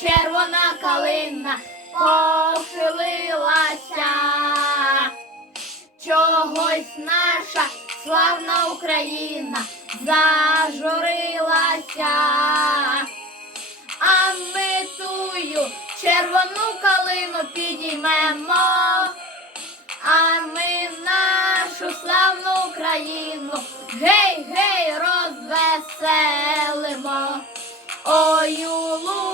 червона калина похилилася. Чогось наша славна Україна зажурилася. А ми тую червону калину підіймемо, а ми нашу славну Україну гей, гей, розвеселимо. Ой, у лузі